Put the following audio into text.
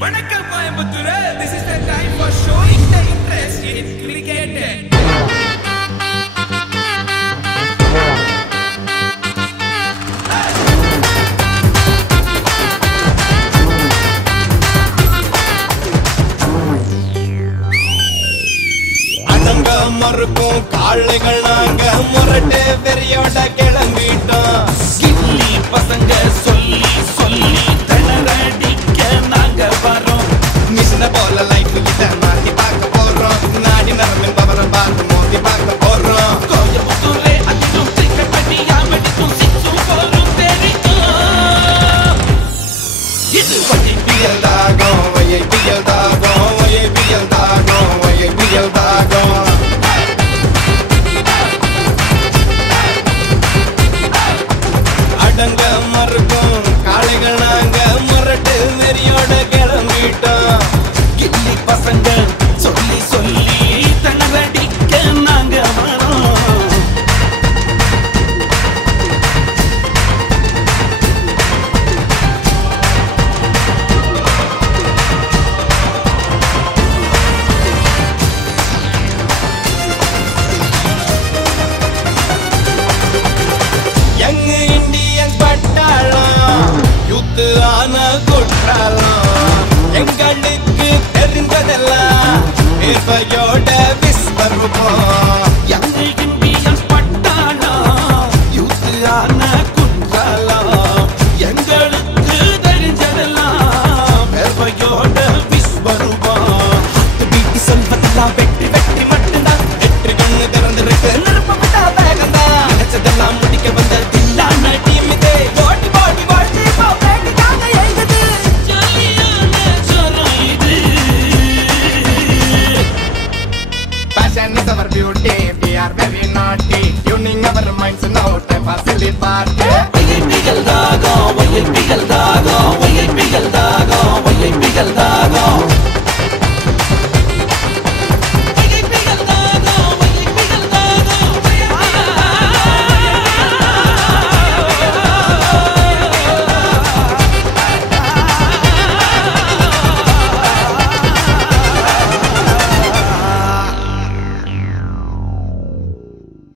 Vanakkam Coimbatore, this is the time for showing the interest in cricket. அடங்க மறுக்கும் காளைகள் நாங்க முரட்டு வெறியோட கிளம்பிட்டோம். கில்லி பசங்க சொல்லி சொல்லி திணறடிக்க நாங்க வரோம். மிஷின போல லைஃப் கிட்ட மாத்தி பார்க்க போறோம். நாடி நரம்பின் பவர பார்த்து மோதி பார்க்க போறோம். கோயம்புத்தூரே அதிலும் கிரிக்கெட் பண்ணி யாமடிக்கும் சிக்ஸும் போரும் தெரியும். இது YPL தாகம், YPL தாகம், YPL தாகம், YPL தாகம். அடங்க மறுக்கும் காளைகள் நாங்க முரட்டு வெறியோட கிளம்பிட்டோம். கில்லி பசங்க சொல்லி சொல்லி திணறடிக்க நாங்க வரோம். எங்க இந்தியன் பட்டாளம் யுத்து ஆன குற்றாலம். எங்களுக்கு தெரிந்ததெல்லாம் இவையோட விஸ்வரூபம். எங்க இந்தியன் பட்டாளம் யுத்து ஆன குற்றாலம். எங்களுக்கு தெரிஞ்சதெல்லாம் இவையோட விஸ்வரூபம். வீட்டி சொல்வதெல்லாம் வெற்றி வெற்றி மட்டும்தான். வெற்றி கண்ணு திறந்திருக்கு நிரப்பப்பட்ட வேகம்தான். நினைச்சதெல்லாம் முடிக்க வந்த தில்லான டீம் இது. ஓடி ஓடி ஓடி போகாக எழுந்தது ஜாலியான சரம் இது. Passion is our beauty, we are very naughty. Tuning our minds now, time for silly party.